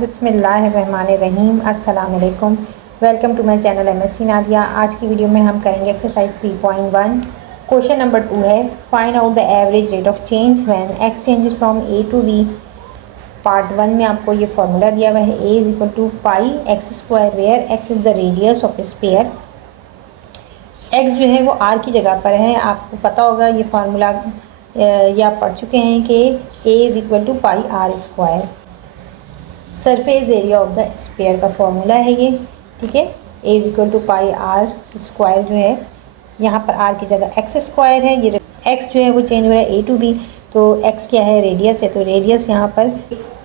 बिस्मिल्लाहिर्रहमानिर्रहीम। अस्सलाम वालेकुम। Welcome to my channel MSc Nadia. आज की वीडियो में हम करेंगे एक्सरसाइज 3.1। क्वेश्चन नंबर 2 है, find out the average rate of change when x changes from a to b. Part 1 में आपको ये फार्मूला दिया हुआ है, a is equal to pi x square where x is the radius of sphere. X जो है वो are की जगह पर है। आपको पता होगा ये फार्मूला या आप पढ़ चुके हैं कि a is equal to pi r square. Surface area of the sphere का फॉर्मूला है ये, ठीक है। a is equal to pi r square जो है, यहाँ पर r की जगह एक्स स्क्वायर है। ये x जो है वो चेंज हो रहा है a टू b, तो x क्या है, रेडियस है। तो रेडियस यहाँ पर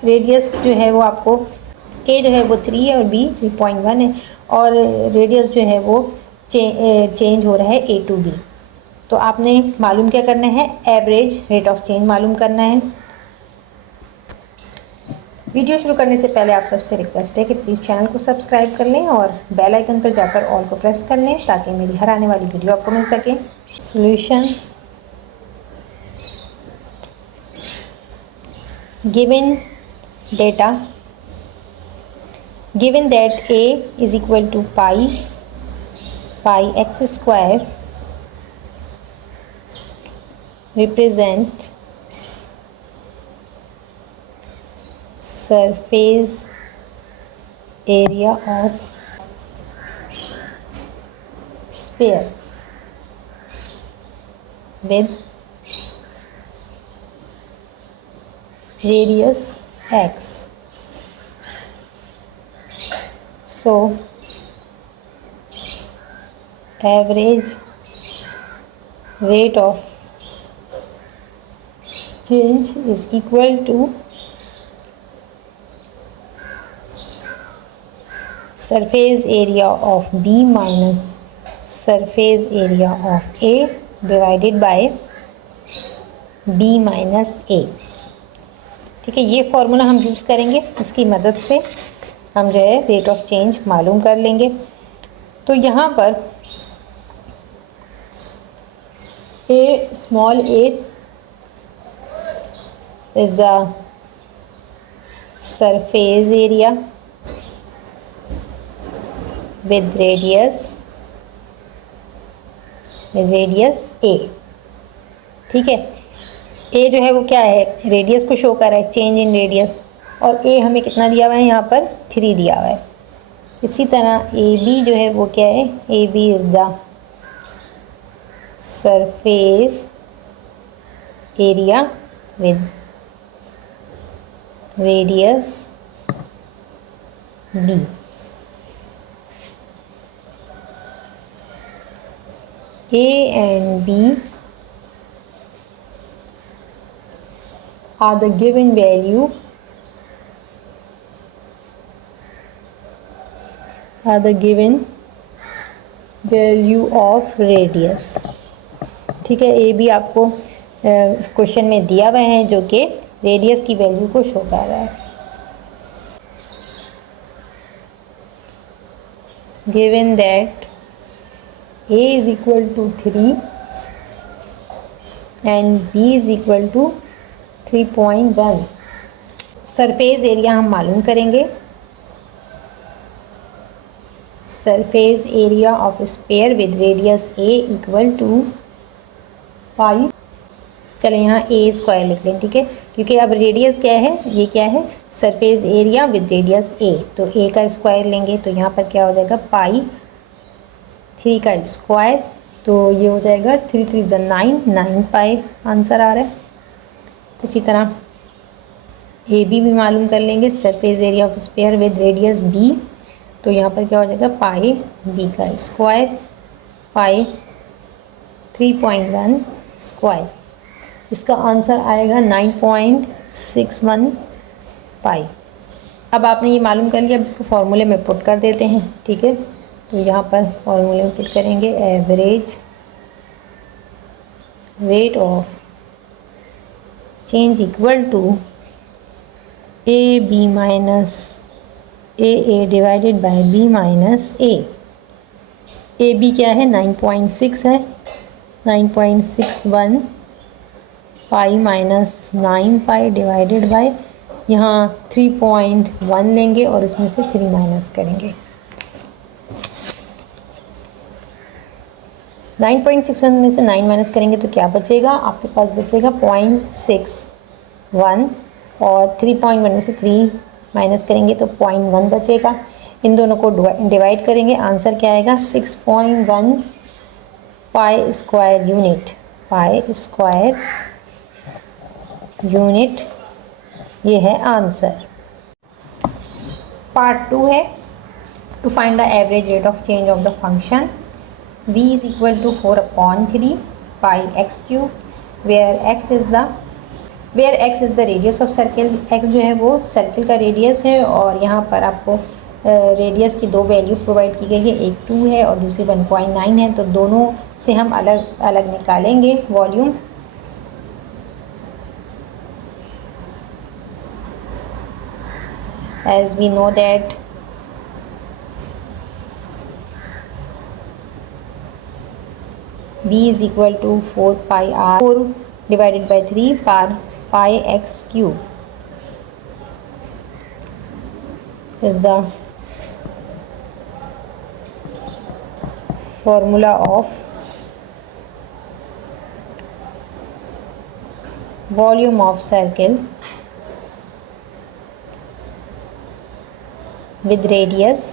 रेडियस जो है वो आपको a जो है वो 3 है और b 3.1 है, और रेडियस जो है वो चेंज हो रहा है a टू b। तो आपने मालूम क्या करना है, एवरेज रेट ऑफ चेंज मालूम करना है। वीडियो शुरू करने से पहले आप सबसे रिक्वेस्ट है कि प्लीज़ चैनल को सब्सक्राइब कर लें और बेल आइकन पर जाकर ऑल को प्रेस कर लें ताकि मेरी हर आने वाली वीडियो आपको मिल सके। Solution, given data, given that a is equal to pi x square represent surface area of sphere with radius x. So average rate of change is equal to surface area of B minus surface area of A divided by B minus A। ठीक है, ये formula हम use करेंगे, इसकी मदद से हम जो है रेट ऑफ चेंज मालूम कर लेंगे। तो यहाँ पर A small a is the surface area with radius a। ठीक है, a जो है वो क्या है, रेडियस को शो कर रहा है, चेंज इन रेडियस, और a हमें कितना दिया हुआ है, यहाँ पर 3 दिया हुआ है। इसी तरह AB जो है वो क्या है, AB is the surface area with radius B। A and B are the given value of radius। ठीक है, A B आपको क्वेश्चन में दिया हुआ है जो कि रेडियस की वैल्यू को शो कर रहा है। Given that A is equal to 3 and B is equal to 3.1। Surface area हम मालूम करेंगे। Surface area of sphere with radius A equal to pi, चले यहाँ a स्क्वायर लिख लें, ठीक है, क्योंकि अब रेडियस क्या है, ये क्या है, surface area with radius a, तो a का स्क्वायर लेंगे तो यहाँ पर क्या हो जाएगा, पाई 3 का स्क्वायर, तो ये हो जाएगा 3 3 9 पाई आंसर आ रहा है। इसी तरह ए बी भी मालूम कर लेंगे, surface area of sphere with radius b, तो यहाँ पर क्या हो जाएगा, पाई b का स्क्वायर, पाई 3.1 स्क्वायर। इसका आंसर आएगा 9.61 पाई। अब आपने ये मालूम कर लिया, अब इसको फॉर्मूले में पुट कर देते हैं, ठीक है। तो यहाँ पर फॉर्मूले में पुट करेंगे, average rate of change equal to a b minus a divided by b minus a b क्या है, 9.6 है, 9.61 pi minus 9 pi divided by यहाँ 3.1 लेंगे और इसमें से 3 माइनस करेंगे। 9.61 में से 9 माइनस करेंगे तो क्या बचेगा? आपके पास बचेगा 0.61 और 3.1 में से 3 माइनस करेंगे तो 0.1 बचेगा। इन दोनों को डिवाइड करेंगे, आंसर क्या आएगा? 6.1 pi square unit. Pi square unit, ये है आंसर। पार्ट 2 है to find the average rate of change of the function v is equal to 4/3 pi x cube where x is the radius of circle। x जो है वो circle का radius है और यहाँ पर आपको रेडियस की दो वैल्यू प्रोवाइड की गई है, एक 2 है और दूसरी 1.9 है, तो दोनों से हम अलग अलग निकालेंगे volume. as we know that v is equal to 4 pi r, 4 divided by 3 par pi x cube is the formula of volume of circle with radius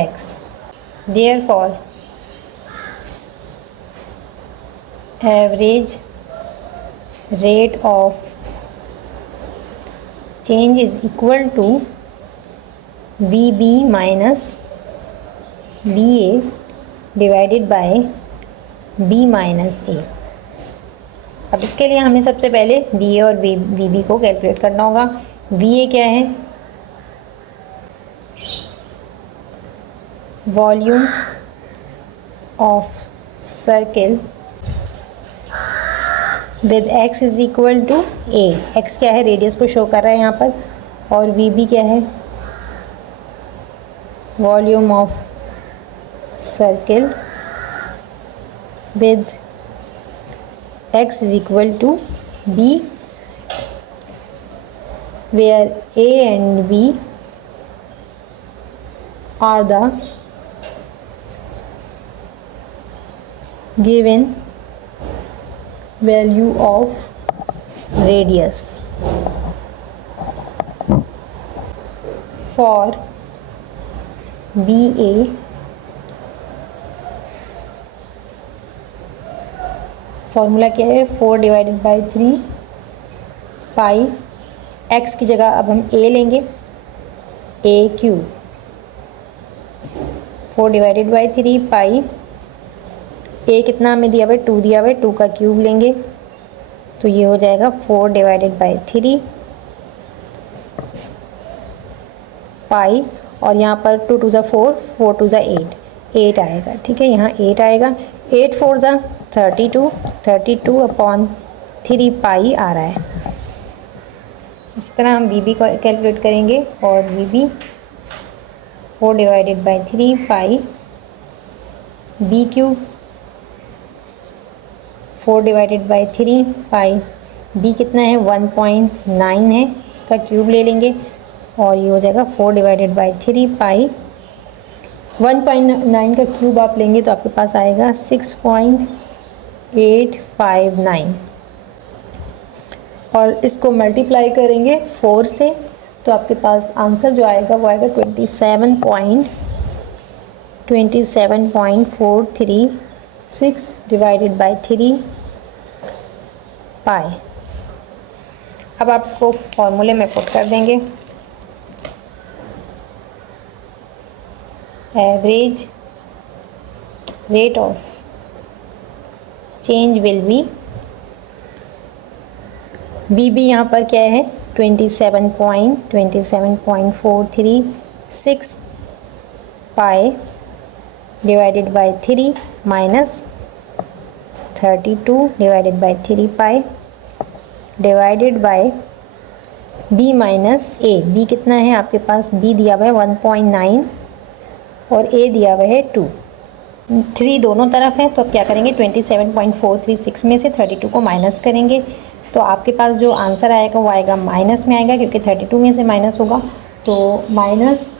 x। Therefore average rate of change is equal to VB minus VA divided by B minus A। अब इसके लिए हमें सबसे पहले VA और VB को calculate करना होगा। VA क्या है? Volume of circle with x is equal to a। x क्या है? रेडियस को शो कर रहा है यहाँ पर। और VB क्या है? Volume of circle with x is equal to b where a and b are the given value of radius। for BA formula क्या है? 4 डिवाइडेड बाई 3 पाई x की जगह अब हम a लेंगे, a cube. 4 divided by 3 pi a कितना हमें दिया हुआ है? 2 दिया हुआ है, 2 का क्यूब लेंगे तो ये हो जाएगा 4 डिवाइडेड बाई 3 पाई, और यहाँ पर 2 2 ज़ा 4, 4 2 ज़ा 8, 8 आएगा। ठीक है, यहाँ 8 आएगा। 8 4 ज़ा 32, 32/3 पाई आ रहा है। इस तरह हम VB को कैलकुलेट करेंगे और VB 4 divided by 3 pi B cube, 4 divided by 3 pi B कितना है? 1.9 है, इसका क्यूब ले लेंगे और ये हो जाएगा 4 डिवाइडेड बाई 3 पाई 1.9 का क्यूब आप लेंगे तो आपके पास आएगा 6.859 और इसको मल्टीप्लाई करेंगे 4 से तो आपके पास आंसर जो आएगा वो आएगा 27.436 डिवाइडेड बाई 3 पाई। अब आप इसको फॉर्मूले में पुट कर देंगे। Average rate of change will be, BB यहाँ पर क्या है? 27.436 पाई divided by 3 minus 32 divided by 3 pi divided by B minus A। B कितना है आपके पास? B दिया हुआ है 1.9 और A दिया हुआ है 2, 3 दोनों तरफ है। तो अब क्या करेंगे? 27.436 में से 32 को माइनस करेंगे तो आपके पास जो आंसर आएगा वो आएगा माइनस में आएगा, क्योंकि 32 में से माइनस होगा। तो माइनस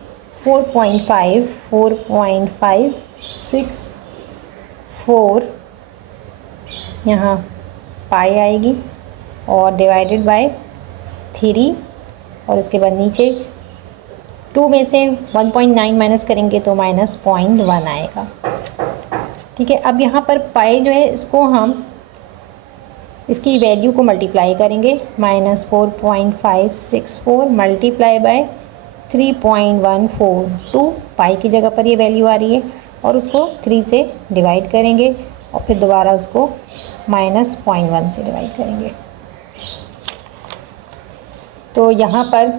4.564 यहाँ पाई आएगी और डिवाइडेड बाय 3, और इसके बाद नीचे 2 में से 1.9 माइनस करेंगे तो माइनस 0.1 आएगा। ठीक है, अब यहाँ पर पाई जो है इसको हम इसकी वैल्यू को मल्टीप्लाई करेंगे। माइनस 4.564 मल्टीप्लाई बाय 3.142, पाई की जगह पर ये वैल्यू आ रही है, और उसको 3 से डिवाइड करेंगे और फिर दोबारा उसको माइनस 0.1 से डिवाइड करेंगे। तो यहाँ पर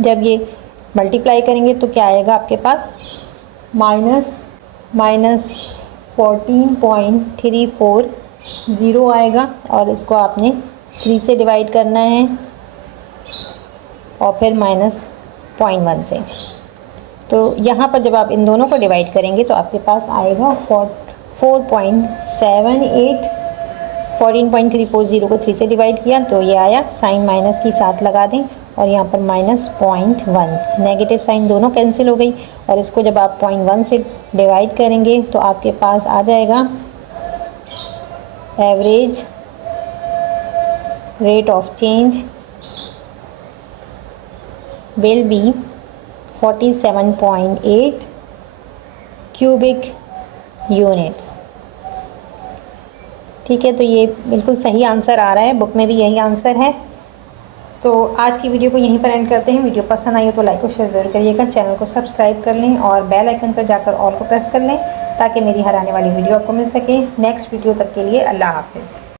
जब ये मल्टीप्लाई करेंगे तो क्या आएगा आपके पास, माइनस 14.340 आएगा, और इसको आपने 3 से डिवाइड करना है और फिर माइनस 0.1 से। तो यहाँ पर जब आप इन दोनों को डिवाइड करेंगे तो आपके पास आएगा 4.78। 14.340 को 3 से डिवाइड किया तो ये आया, साइन माइनस की साथ लगा दें और यहाँ पर माइनस 0.1, नेगेटिव साइन दोनों कैंसिल हो गई, और इसको जब आप 0.1 से डिवाइड करेंगे तो आपके पास आ जाएगा average rate of change will be 47.8 cubic units. ठीक है, तो ये बिल्कुल सही आंसर आ रहा है, बुक में भी यही आंसर है। तो आज की वीडियो को यहीं पर एंड करते हैं। वीडियो पसंद आई हो तो लाइक और शेयर ज़रूर करिएगा, चैनल को सब्सक्राइब कर लें और बेल आइकन पर जाकर ऑल को प्रेस कर लें ताकि मेरी हर आने वाली वीडियो आपको मिल सके। नेक्स्ट वीडियो तक के लिए अल्लाह हाफिज़।